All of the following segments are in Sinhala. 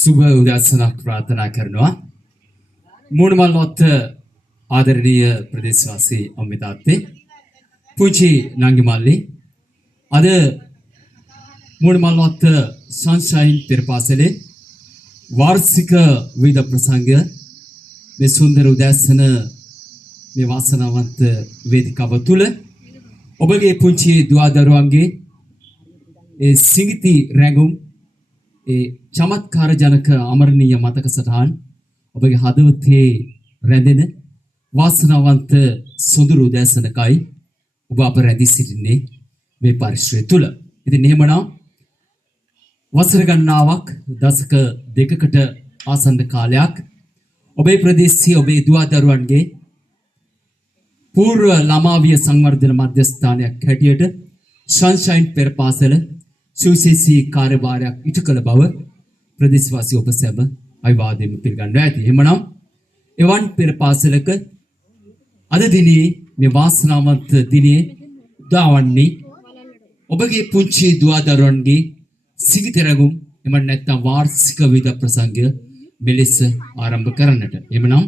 සුබ උදෑසනක් ප්‍රාර්ථනා කරනවා. මූණමල් නොත්ත ආදරණීය ප්‍රදේශවාසී අම්මේ තාත්තේ පුංචි නංගි මල්ලි අද මූණමල් නොත්ත සන්ෂයින් පෙරපාසලේ වාර්ෂික විවිධ ප්‍රසංග මේ සුන්දර උදෑසන මේ වාසනාවන්ත වේදිකාව තුල ඔබගේ පුංචි දුවා දරුවන්ගේ ඒ සිඟිති රැඟුම් ඒ චමත්කාර ජනක අමරණීය මතක සටහන් ඔබගේ හදවතේ රැඳෙන වාසනාවන්ත සොඳුරු උදෑසනකයි ඔබ අප රැඳී සිටින්නේ මේ පරිශ්‍රය තුල. ඉතින් එහෙමනම් වසර ගණනාවක් දශක දෙකකට ආසන්න කාලයක් ඔබේ ප්‍රදේශයේ ඔබේ දුවා දරුවන්ගේ පූර්ව ළමාවිය සංවර්ධන මධ්‍යස්ථානයක් හැටියට සන්ෂයින් පෙරපාසල සුවිශේෂී කාර්යභාරයක් ඉටු කළ බව ප්‍රදේශවාසී ඔබ සැම අවිවාදයෙන්ම පිළිගන්නවා ඇති. එහෙමනම් එවන් පෙරපාසලක අද දිනේ මේ වාසනාවන්ත දිනේ උදාවන්නේ ඔබගේ පුංචි දුවා දරුවන්ගේ සිඟිති රැඟුම් එම නැත්නම් වාර්ෂික විවිධ ප්‍රසංගය මෙලෙස ආරම්භ කරන්නට. එහෙමනම්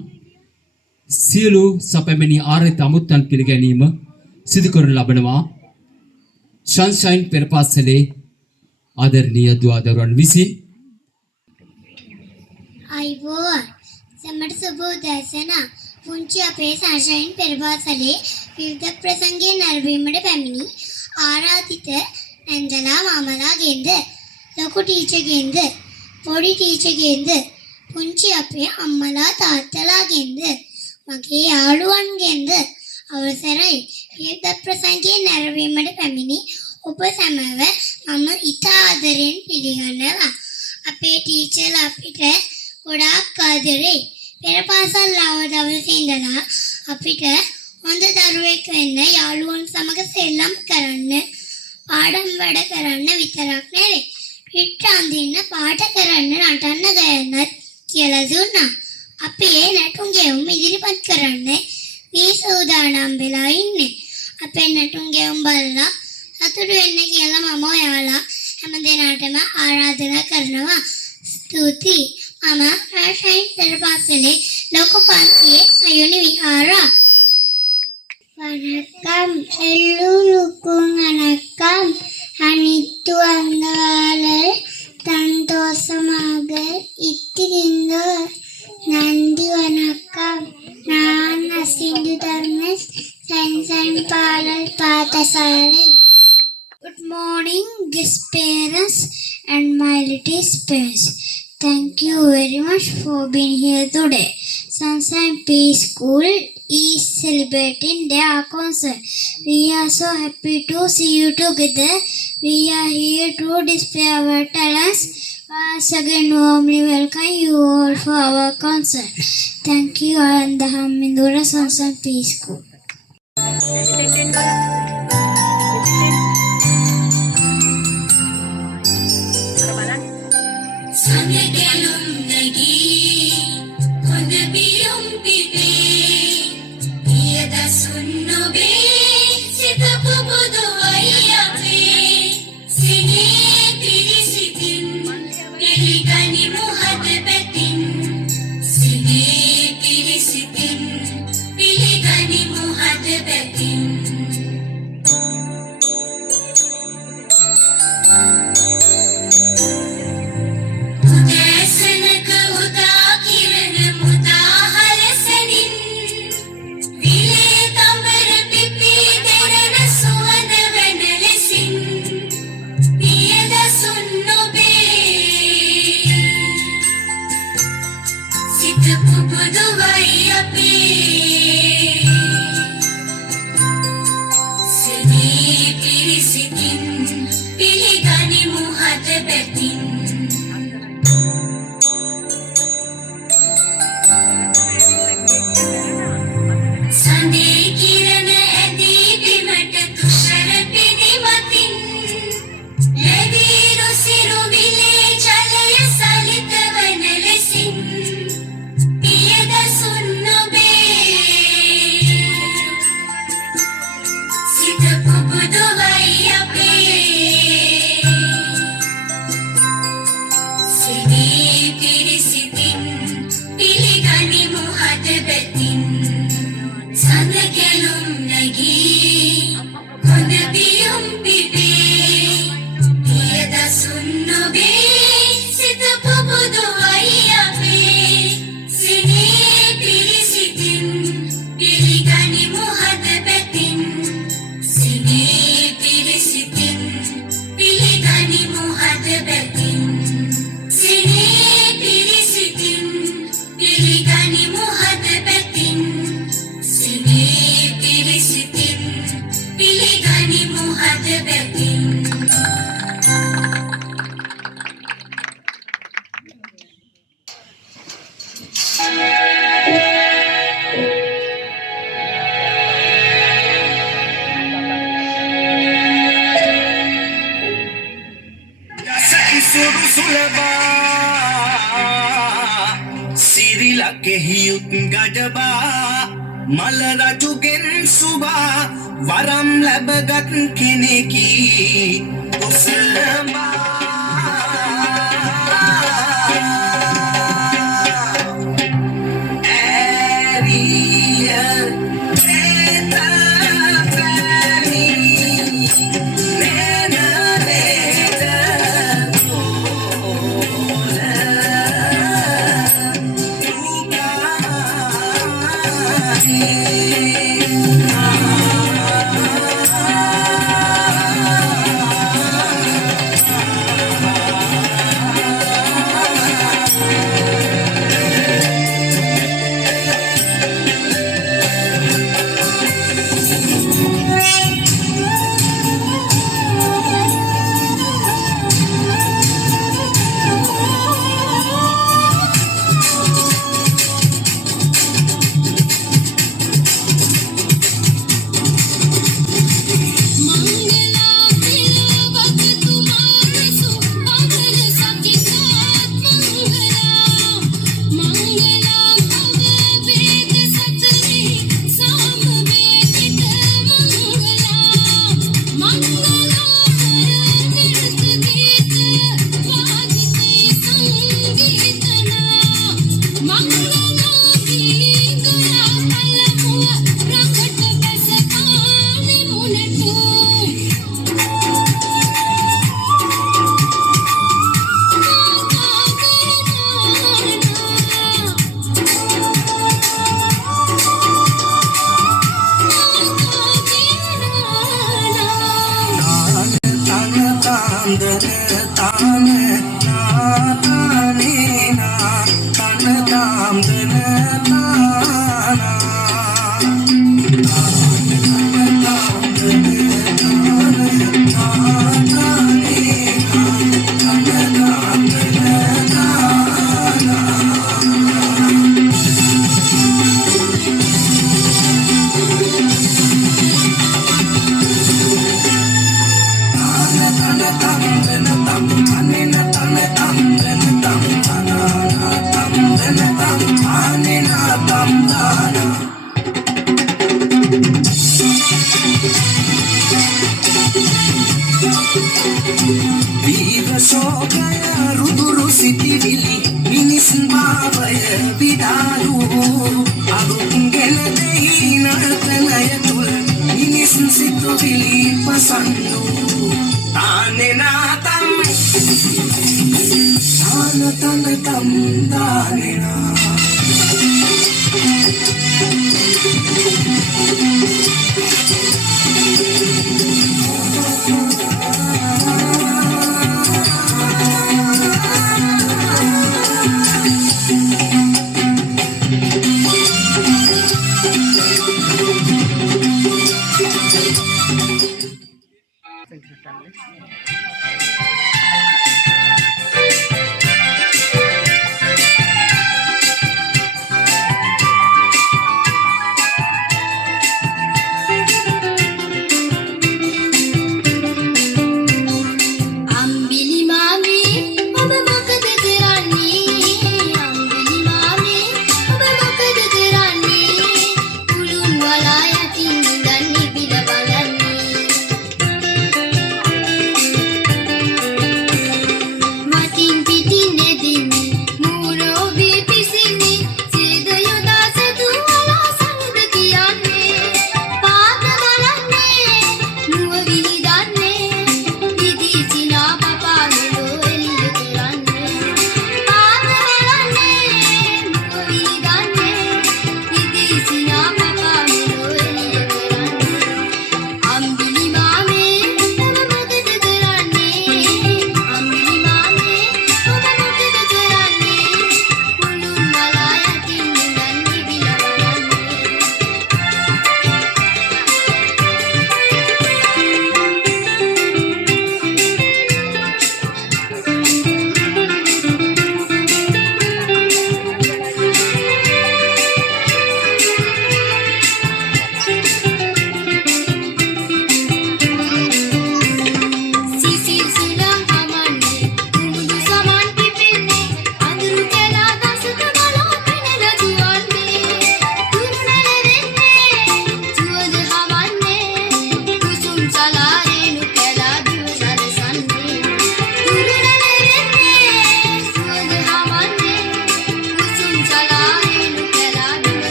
සියලු සපැමිණි ආරත අමුත්තන් පිළිගැනීම සිදු කරන ලබනවා සන්ෂයින් පෙරපාසලේ ආදරණීය දුවා දරුවන් විසින්. අයිබෝන් සම්මත සුබ උදෑසන පුංචි අපේ සන්ෂයින් පෙරපාසලේ විවිධ ප්‍රසංගයේ නැරඹීමට පැමිණි ආරාධිත නැන්දලා මාමලාගෙන්ද ලොකු ටීචර්ගෙන්ද පොඩි ටීචර්ගෙන්ද පුංචි අපේ අම්මලා තාත්තලාගෙන්ද මගේ යාළුවන්ගෙන්ද අවසරයි විවිධ ප්‍රසංගයේ නැරඹීමට පැමිණි ඔබ සැමව මම ඉතා ආදරෙන් පිළිගන්නවා. අපේ ටීචර්ලා අපිට ගොඩාක් ආදරේ. පෙරපාසල් ආව දවසේ ඉඳලා අපිට හොඳ දරුවෙක් වෙන්න යාළුවන් සමග සෙල්ලම් කරන්න පාඩම් වැඩ කරන්න විතරක් නෙවෙයි පිට අඳින්න පාට කරන්න නටන්න ගයන්නත් කියලා දුන්නා. අපි ඒ නැටුම් ගෙවුම් ඉදිරිපත් කරන්න මේ සූදානම් වෙලා ඉන්නේ. අපේ නැටුම් ගෙවුම් බලලා සතුටු වෙන්න කියලා මම ඔයාලා හැමදෙනාටම ආරාධනා කරනවා. ස්තුතියි. මම සන්ෂයින් පෙරපාසලේ ලොකු පන්තියේ සයුනි විහාරා. வணக்கம் எல்லோருக்கும் வணக்கம். அனைத்து அங்காளர் சந்தோஷமாக இருக்கிறீங்க. நன்றி வணக்கம். நான் அசிந்து தர்மஸ் சன்ஷைன் பாலர் பாடசாலை. Good morning, guest parents and my little parents. Thank you very much for being here today. Sunshine Peace School is celebrating their concert. We are so happy to see you together. We are here to display our talents. Once again, warmly welcome you all for our concert. Thank you, I am the Hamindura Sunshine Peace School. Sanyagalum nagi, konda biyum pipe, iyada sunno be, sitapu budu ayame, sine pirisitin, piligani muhad betin, sine pirisitin, piligani muhad betin. Piyada කෙහියුත් Gajaba මල රජුගෙන් සුබා වරම් ලැබගත් කෙනෙකි කුසලබා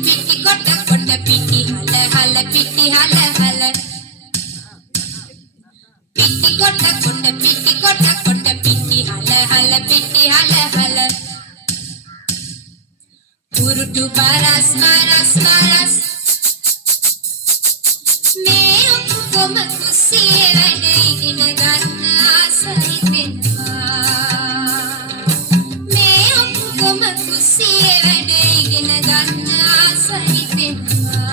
පිටි කොට කොට පිටි හල හල පිටි හල හල පිටි කොට කොට පිටි කොට කොට පිටි හල හල පිටි හල හල උරුටු බරස් බරස් බරස් මේ ඔක්කොම කුසියේ වැඩ ඉගෙන ගන්න ආසයි වෙනවා මේ ඔක්කොම කුසියේ වැඩ ඉගෙන ගන්න ආසයි වෙනවා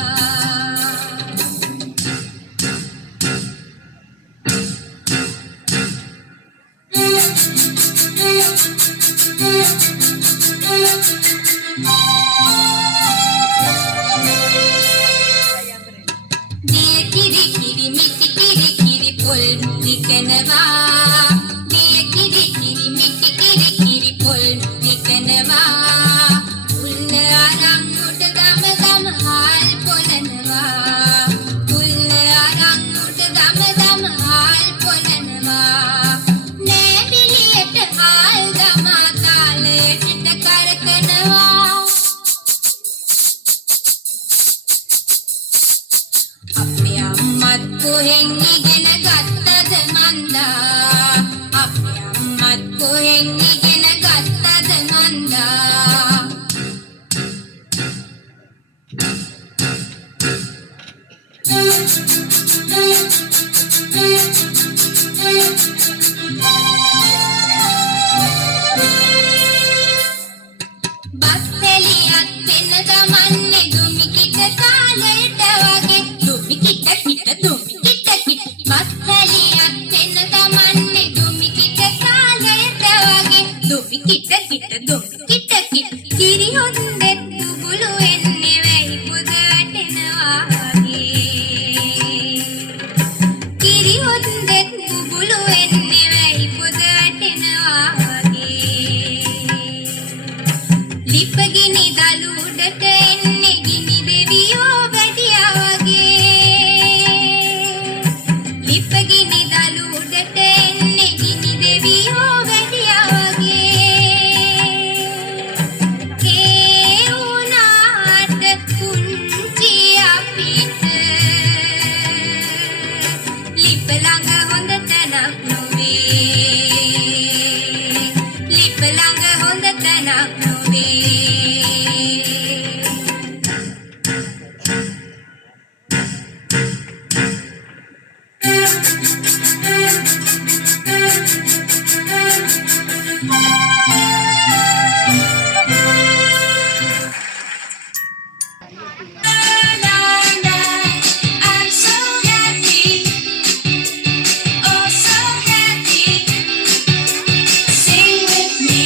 දිය කිරි කිරි මිටි කිරි කිරි පොල් නිකනවා දිය කිරි කිරි මිටි කිරි කිරි පොල් නිකනවා උල්ල අරන් උඩ ගම ගම හාල් පොලනවා උල්ල අරන් උඩ ගම ගම හාල් පොලනවා නැබිලියට හාල් ගම කාලයට කරකනවා අපේ අම්මත් කොහෙන් ඉගෙන ගත්තද මන්දා අපේ අම්මත් කොහෙන් ඉගෙන ගත්තද මන්දා බත්තලියක් වෙන ගමන්නේ දුමි කිට කාලයට වගේ දුමි කිට කිට දුමි කිට කිට බත්තලියක් වෙන ගමන්නේ දුමි කිට කාලයට වගේ දුමි කිට කිට දුමි කිට කිට කිරි හොන්දෙත් දුබුලු එන්නේ වෙයි පුද වැටෙනවා වගේ කිරි හොන්දෙත් දුබුලු එන්නේ වෙයි පුද වැටෙනවා වගේ ලිපගිනි දළු උඩට එන්නේ ගිනි දෙවියෝ වැඩියා වගේ ලිපගිනි දළු උඩට එන්නේ ගිනි දෙවියෝ වැඩියා වගේ ඒ උනාට කුංචි අපිට ලිප ළඟ හොඳ තැනක් නොවේ ලිප ළඟ හොඳ තැනක් නොවේ I'm so happy, oh so happy. Sing with me.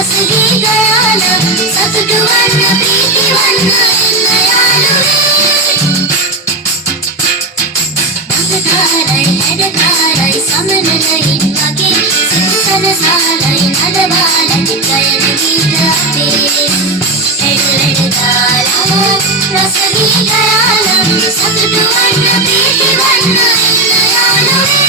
රසගී ගයාල සතුටු වන්න ප්‍රීති වන්න එන්න යාළුවේ අන්ධකාරයි හැඩකාරයි සමනලයින් වගේ සිත සනසාලයි නඩවාලයි ගයන ගීත අපේ එඩ දාලා රසගී ගයාල සතුටු වන්න ප්‍රීති වන්න එන්න යාළුවේ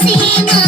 Sima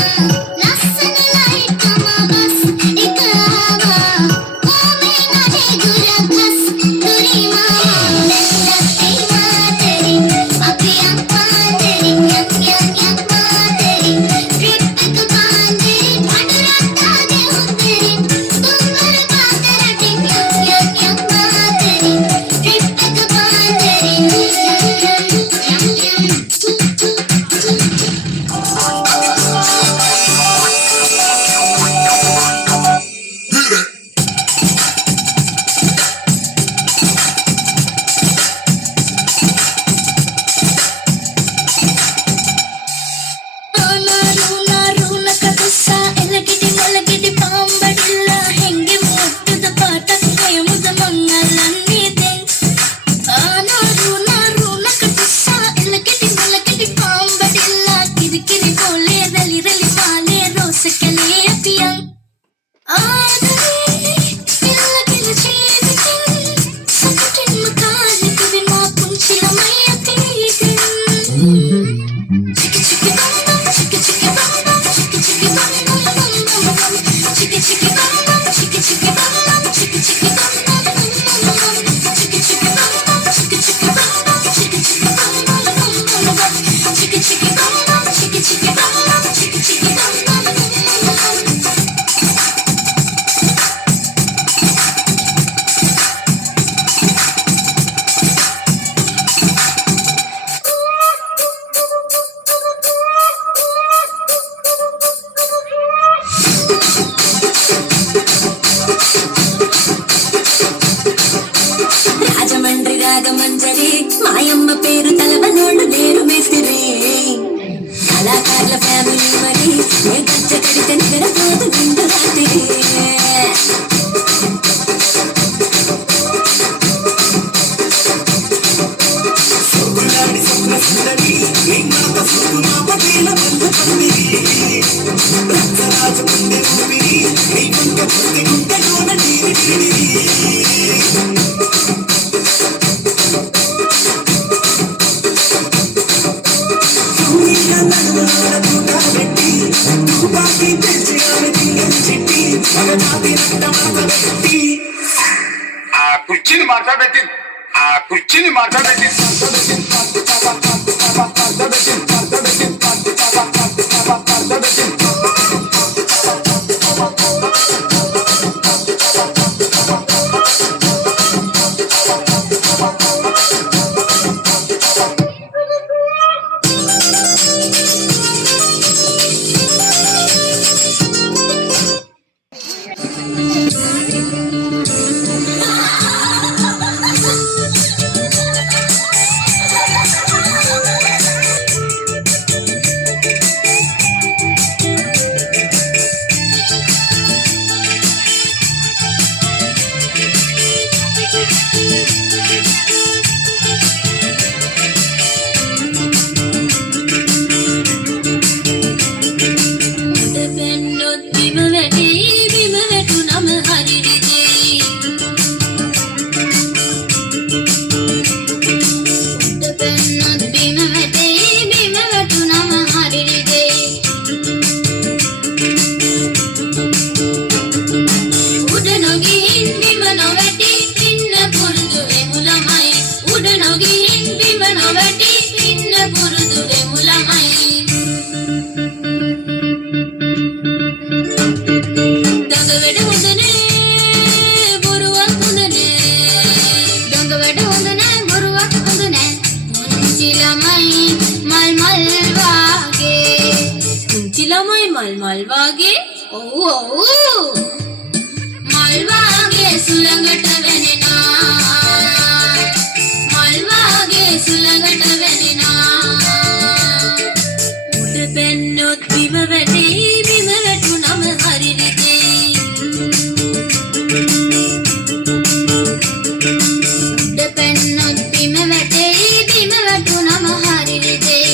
కళాకారుల ఫ్యామిలీ మరి ఏ గచ్చ కడితే నిద్రపోదు నిండు రాత్రి సోకులాడి స్వప్న సుందరి నీ మాట సుకు మా పటేల బంధు పందిరి రక్తరాజు గుండె ఊపిరి నీ గుంక పుట్టి గుండెలోన నీరి ఆ కుర్చీని మాట్లాడబెట్టి මල්වාගේ මල්වාගේ සුළඟට වැනෙනා මල්වාගේ සුළඟට වැනෙනා උඩ පැන්නොත් බිම වැටේ බිම වැටුනම හරි රිදේ උඩ පැන්නොත් බිම වැටේ බිම වැටුනම හරි රිදේ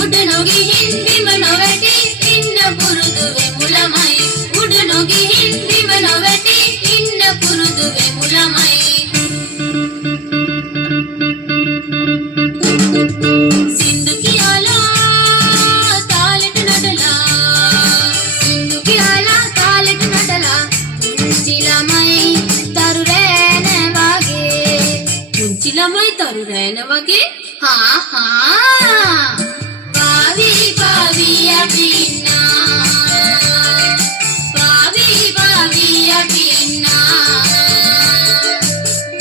උඩ නොගිහින් බිම නොවැටි ඉන්න පුරුදු වෙමු ළමයි උඩ නොගිහින් බිම නොවැටි ඉන්න පුරුදු වෙමු ළමයි සින්දු කියලා තාලෙට නටලා සින්දු කියලා තාලෙට නටලා පුංචි ළමයි තරු රෑන වගේ පුංචි ළමයි තරු රෑන වගේ හා හා පාවි පාවි අපින්නා පාවි පාවි අපින්නා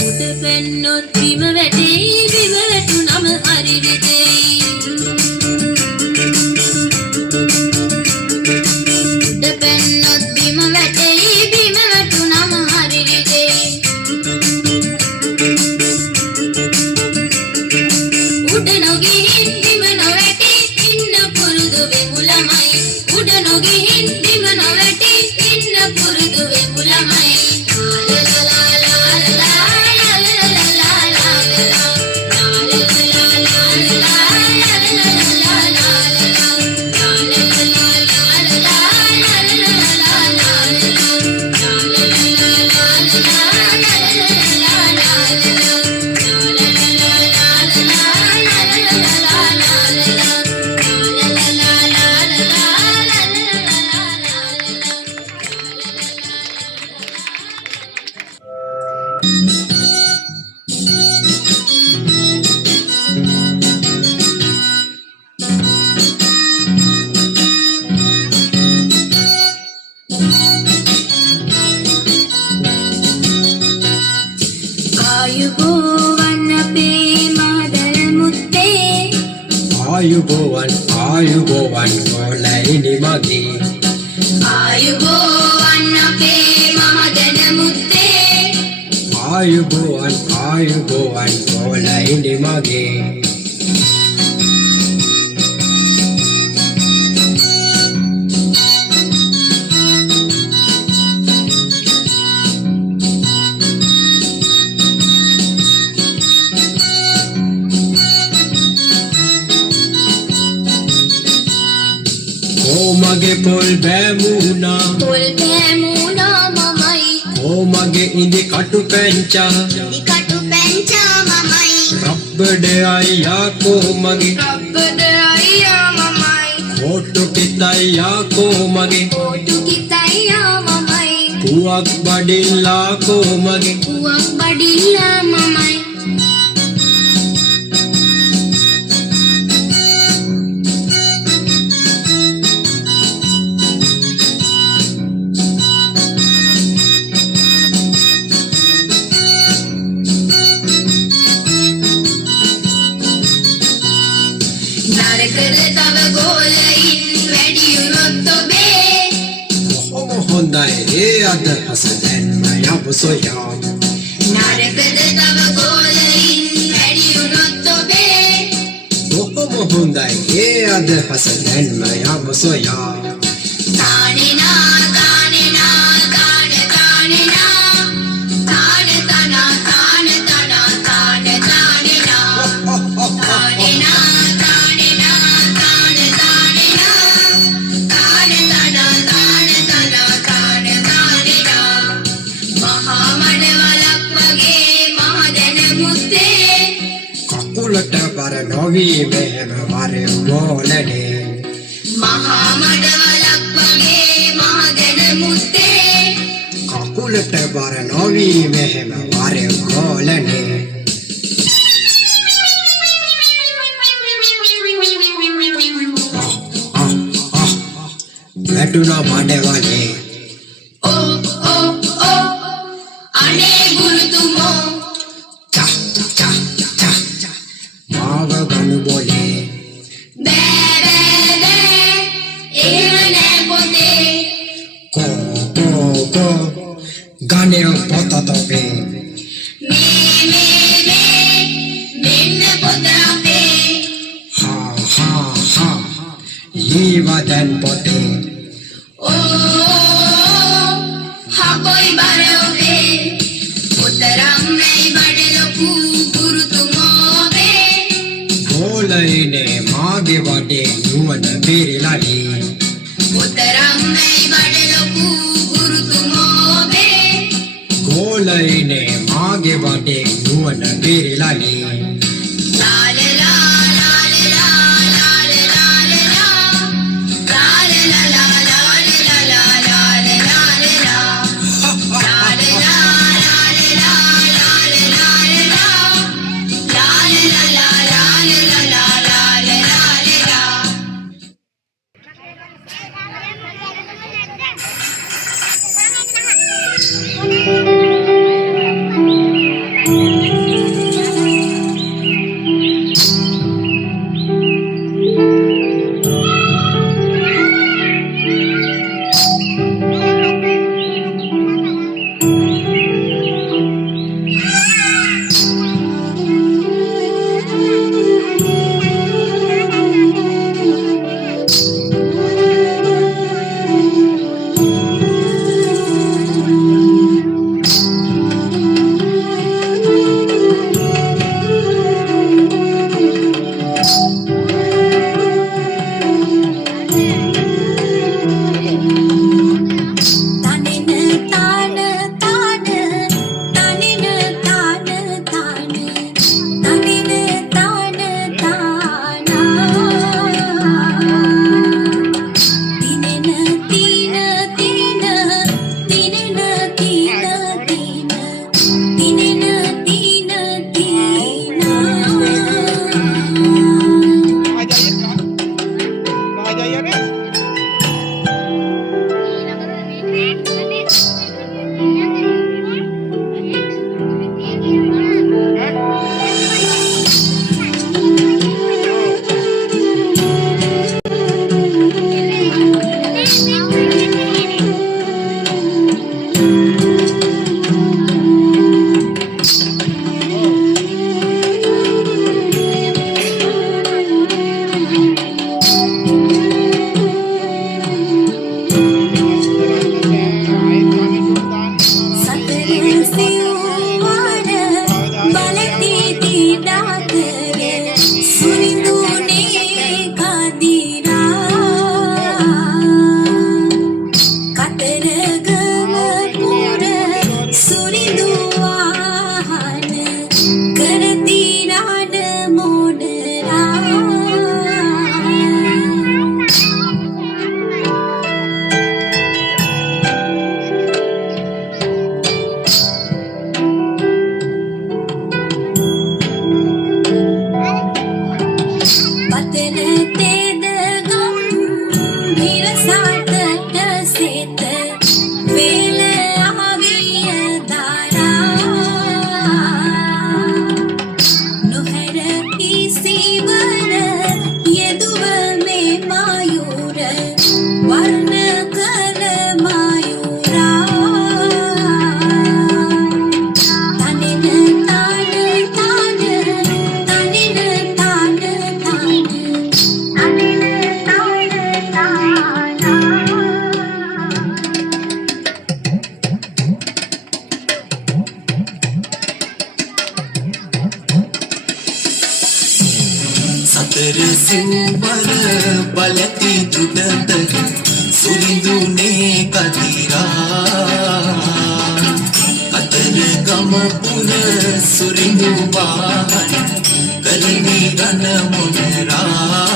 උඩ පැන්නොත් බිම වැටේ බිම වැටුනම හරි රිදෙයි උඩ පැන්නොත් බිම වැටේ බිම වැටුනම හරි රිදෙයි උඩ නොගිහින් බිම නොවැටි ඉන්න පුරුදු වෙමු ළමයි උඩ නොගිහින් බිම නොවැටි ඉන්න පුරුදු වෙමු ළමයි ආයුබෝවන් අපේ මහදර මුත්තේ ආයුබෝවන් ඕලයිනි මගේ ආයුබෝවන් අපේ මහදර මුත්තේ ආයුබෝවන් ආයුබෝවන් කොලයිනි මගේ මගේ පොල් බෑමුණා පොල් පෑමුණා මමයි මගේ ඉඳි කටු පැංචා ඉකටු පැංචා මමයි රබ්බඩ අයියා මගේ රබ්බද අයියා මමයි කොටු කිතයියා මගේ කොටු කිතයියා මමයි පුවක් බඩිල්ලා මගේ පුවක් බඩිල්ලා මමයි නරකද තව ගෝලයින් වැඩි වුණොත් ඔබේ කොහොම හොඳයි ඒ අදහස දැන්ම යපු සොයා නරකද තව ගෝලයින් වැඩි වුණොත් ඔබේ කොහොම හොඳයි ඒ අදහස දැන්ම යපු සොයා තානෙනා තානෙනා තාන තානෙනා තාන තනා තාන තනා තාන තානෙනා තානෙනා කකුලට බර නොවී මෙහෙම වරේ ගෝලනේ මහා මඩවලක් වගේ මහදැන මුත්තේ කකුලට බර නොවී මෙහෙම වරේ ගෝලනේ වැටුණා මඩවලේ ඕ ඕ ඕ අනේ ගුරුතුමෝ චා චා චා මාව ගනු බෝලේ බෑ බෑ බෑ එහෙම නෑ පොතේ කෝ ගානේ පොත තොපේ මෙන්න පොත අපේ හා ලීවා දැන් පොතේ හකොයි බර ඔබේ උතරම් නැයි බඩ ලොකු ගුරුතුමෝ ඔබේ ගෝලයිනේ මාගේ වටේ නුවණ බේරිලානේ උතරම් නැයි බඩ ලොකු ගුරුතුමෝ ඔබේ ගෝලයිනේ මාගේ වටේ නුවණ බේරිලානේ ලාලලා ලාලලා ලාලලා ලාලලා සතර සිව්වර බලති දුඩතර සුරිඳුනේ කතිරා අතර ගම පුර සුරිඳු වාහන කලිනි රන මොනරා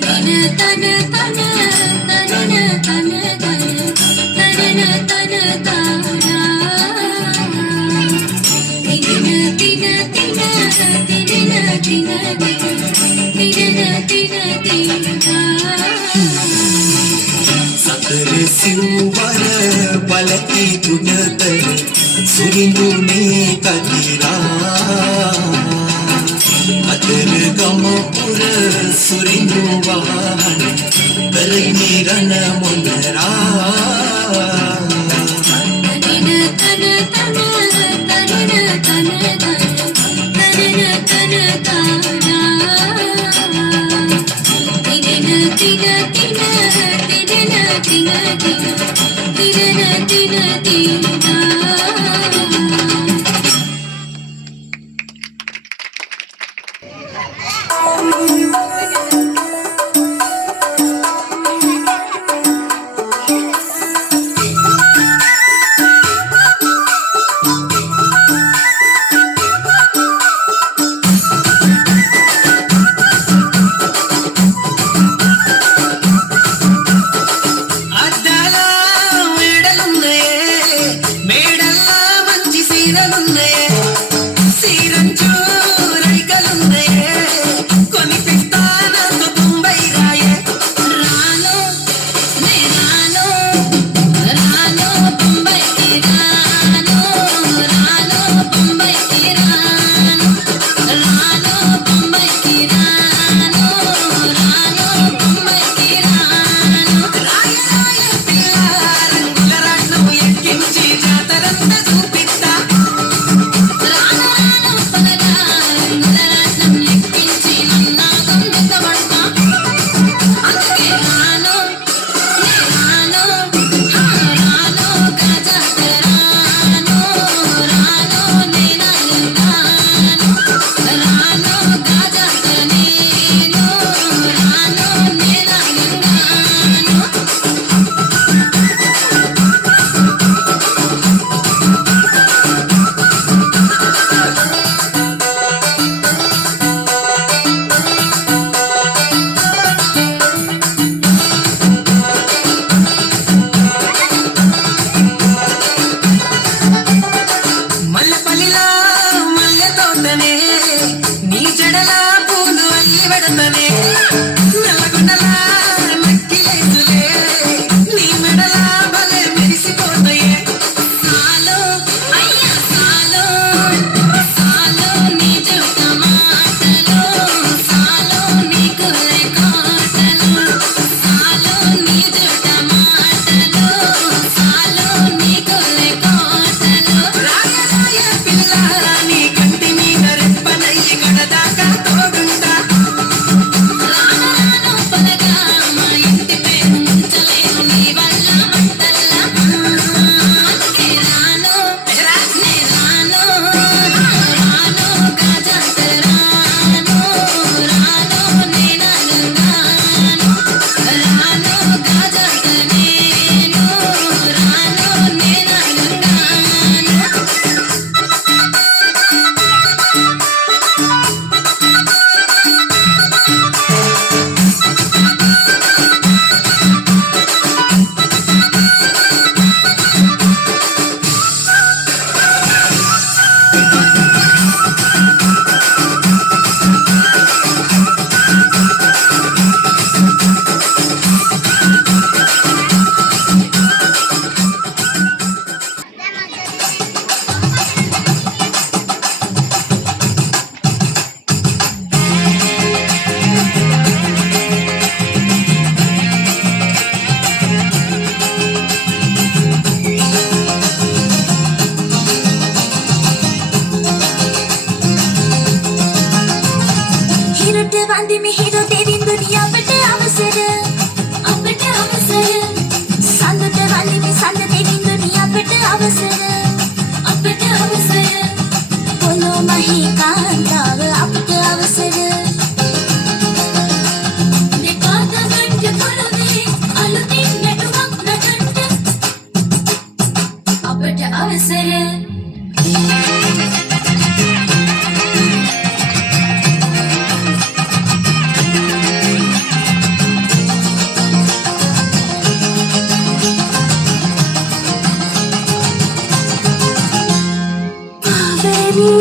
තන තන තන තන තන තන සතර සිව්වර බලති දුඩතර සුරිඳුනේ කතිරා අතර ගම පුර සුරිඳු වාහන කලිනි රන මොනරා අවසර පොළොමහි කාන්තාව අපට අවසර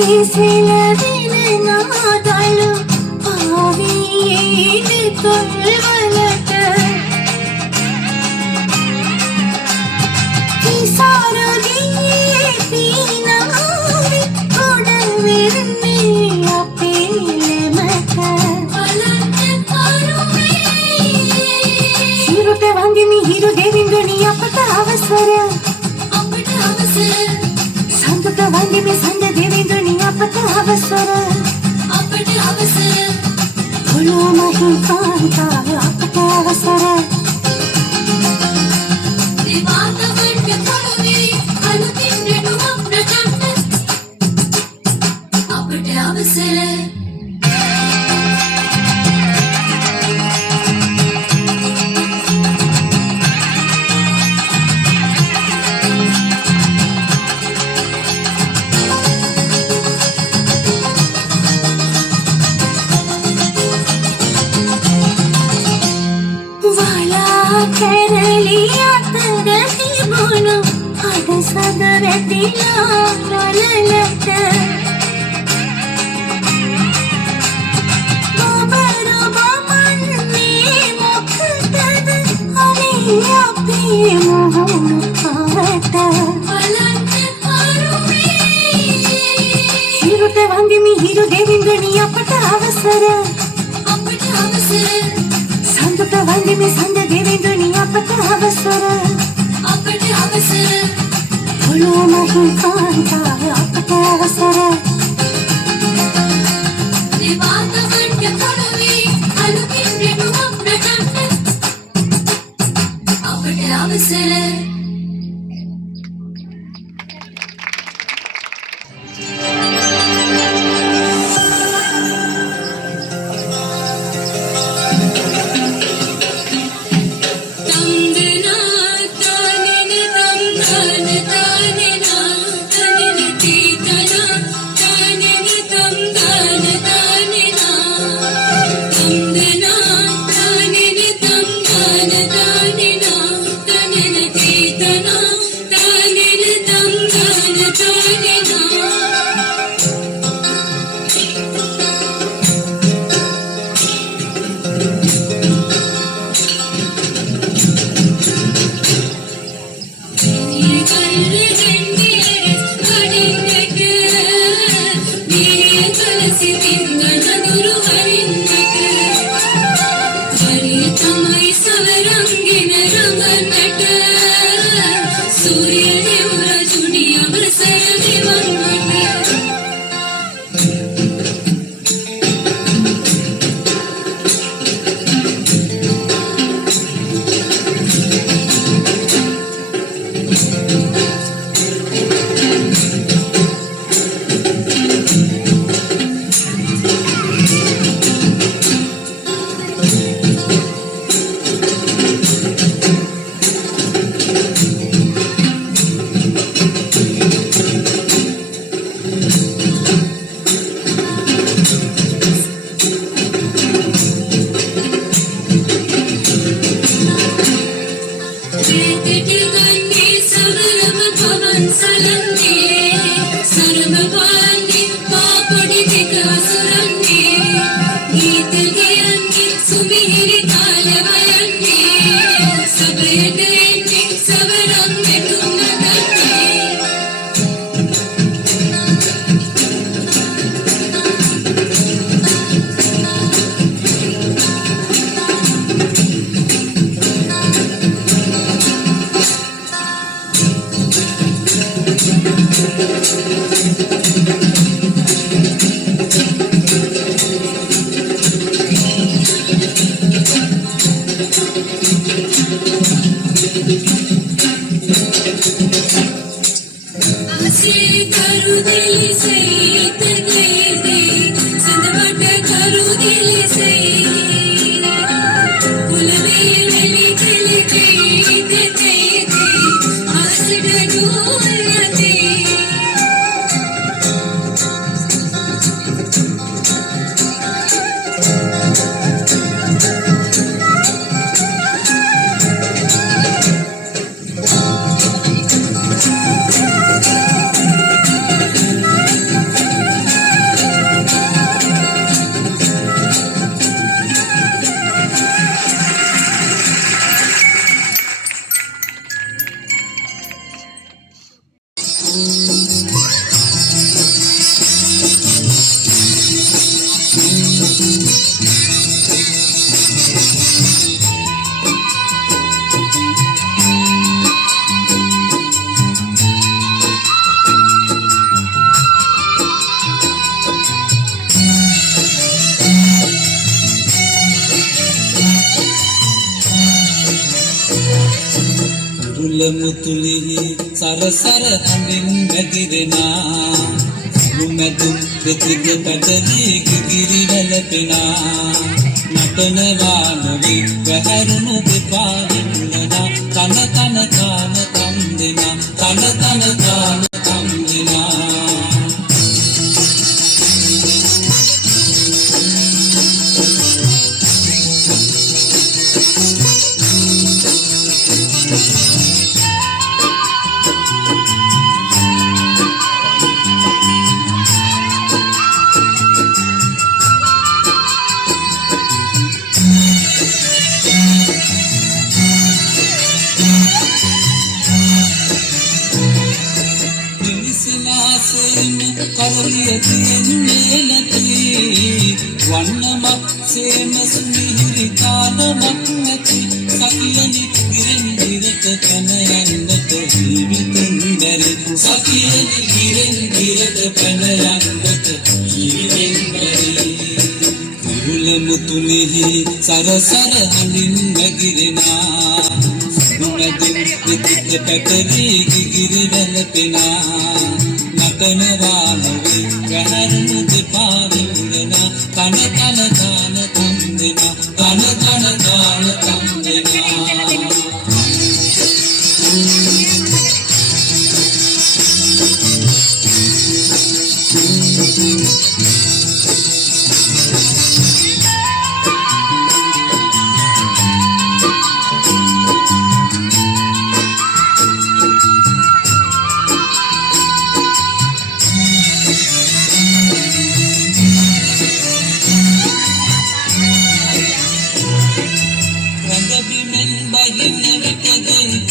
සෙලවෙන නාදලු ආවේද තොල්වලට කිසරදී පීනාවි ගොඩ වෙන්නේ අපේ ළමක බලන්න කරුමේ හිරුට වංගෙමි හිරු දෙවිඳුනි අපට අවසර සඳට වංගෙමි සඳ දෙවිඳුනි අපට අවසර පොළොව මහින් කාන්තාව අපට අවසර දිවාතවන්ට පොළොවේ අලුතින් රැඳුමක් ප්‍රචණ්ඩ අපට අවසර කැරලි අතර තිබුණු අඩසද වැටිලා වලලට බබර බමන්නේ මොකටද අනේ අපේ මොහොන පවට බලන්න කරුමේ හිරුට වංගෙමි හිරු දෙවිඳුනි අපට අවසර සඳට වංගෙමි සඳ දෙවිඳුනි අපට අවසර පොළොව මහින් කාන්තාව අපට අවසර දිවාතවන්ට පොළොවේ අලුතින් රැඳුමක් ප්‍රචණ්ඩ අපට අවසර මුතුලිහි සරසර හඳින් වැగిරෙනා මුමැදුම් දෙතික පැටලී කිකිරි වැළපෙනා නටනවා නොවේ වැහැරුණු දෙපා හිඳුනනා කන කන කාන කම් දෙනා කන කන කාන කම් දෙනා කරලිය තියන්නේ නැති වන්නමක් සේම සුමිහිරි කානමක් නැති සකියනි ගිරෙන් ගිරට පැන යන්නට ජීවිතෙන් බැරි සකියනි ගිරෙන් ගිරට පැන යන්නට ජීවිතෙන් බැරි කුරුල මුතුලිහි සරසර හඳින් වැగిරෙනා මුමැදින් දෙතික පැටලී කිකිරි වැළපෙනා නටනවා නොවේ වැහැරුණු දෙපා හිඳුනනා කන කන කාන කම් දෙනා කන කන කාන කම් දෙනා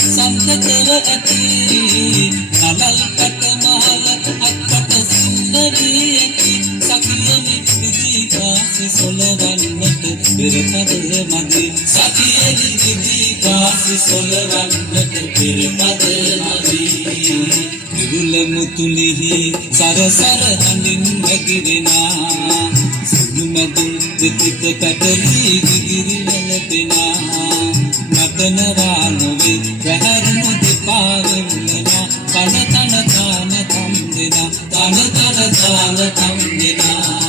සම්පතව ඇති නලල් කටමහල අත්කට සුන්දරී ඇති සකියනි විදි කාසි සොලවන්නට පෙරපද මදි සකියනි විදි කාසි සොලවන්නට පෙරපද මදි විරුල මුතුලිහි සරසර හඳින් වැగిරෙනා සුදුමැදුම් දෙතික පැටලී කිකිරි වැළපෙනා නටනවා නොවේ වැහැරුණු දෙපා හිඳුනනා කන කන කාන කම් දෙනා කන කන කාන කම් දෙනා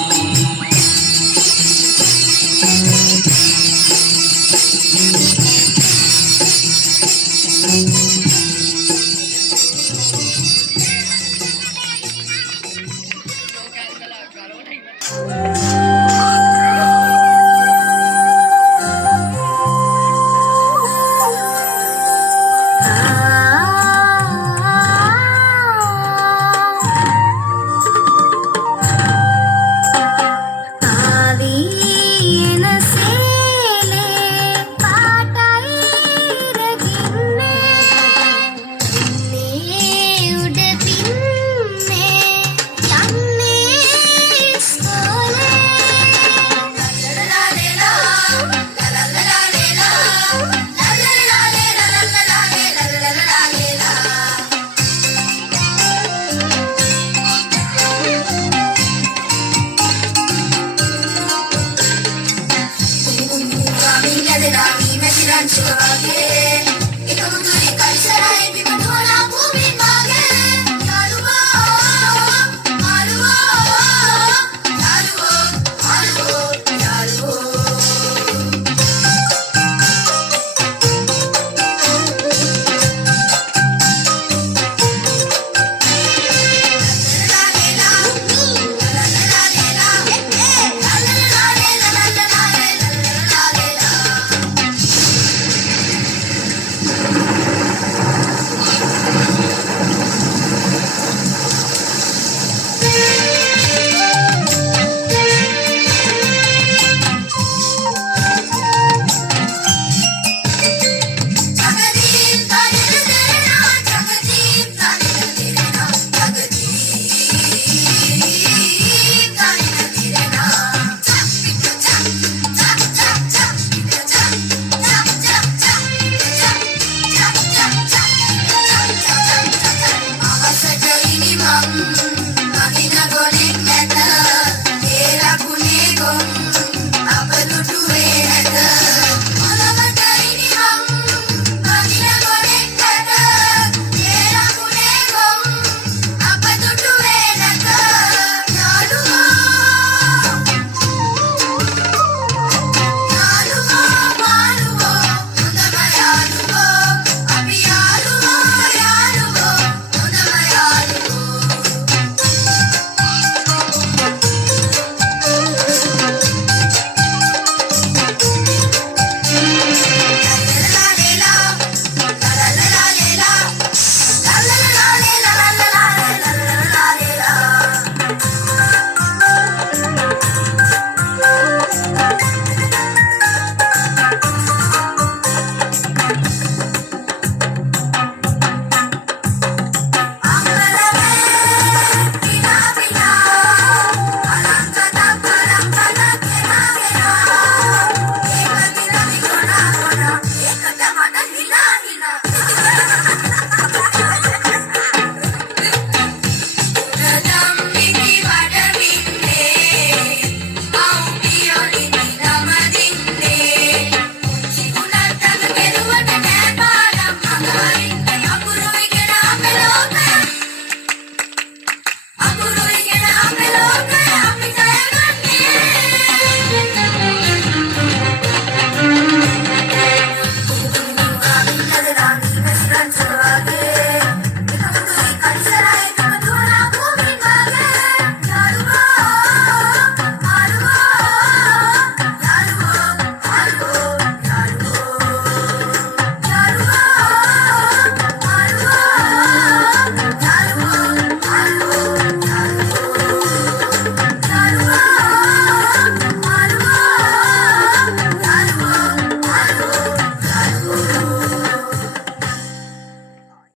Sugar,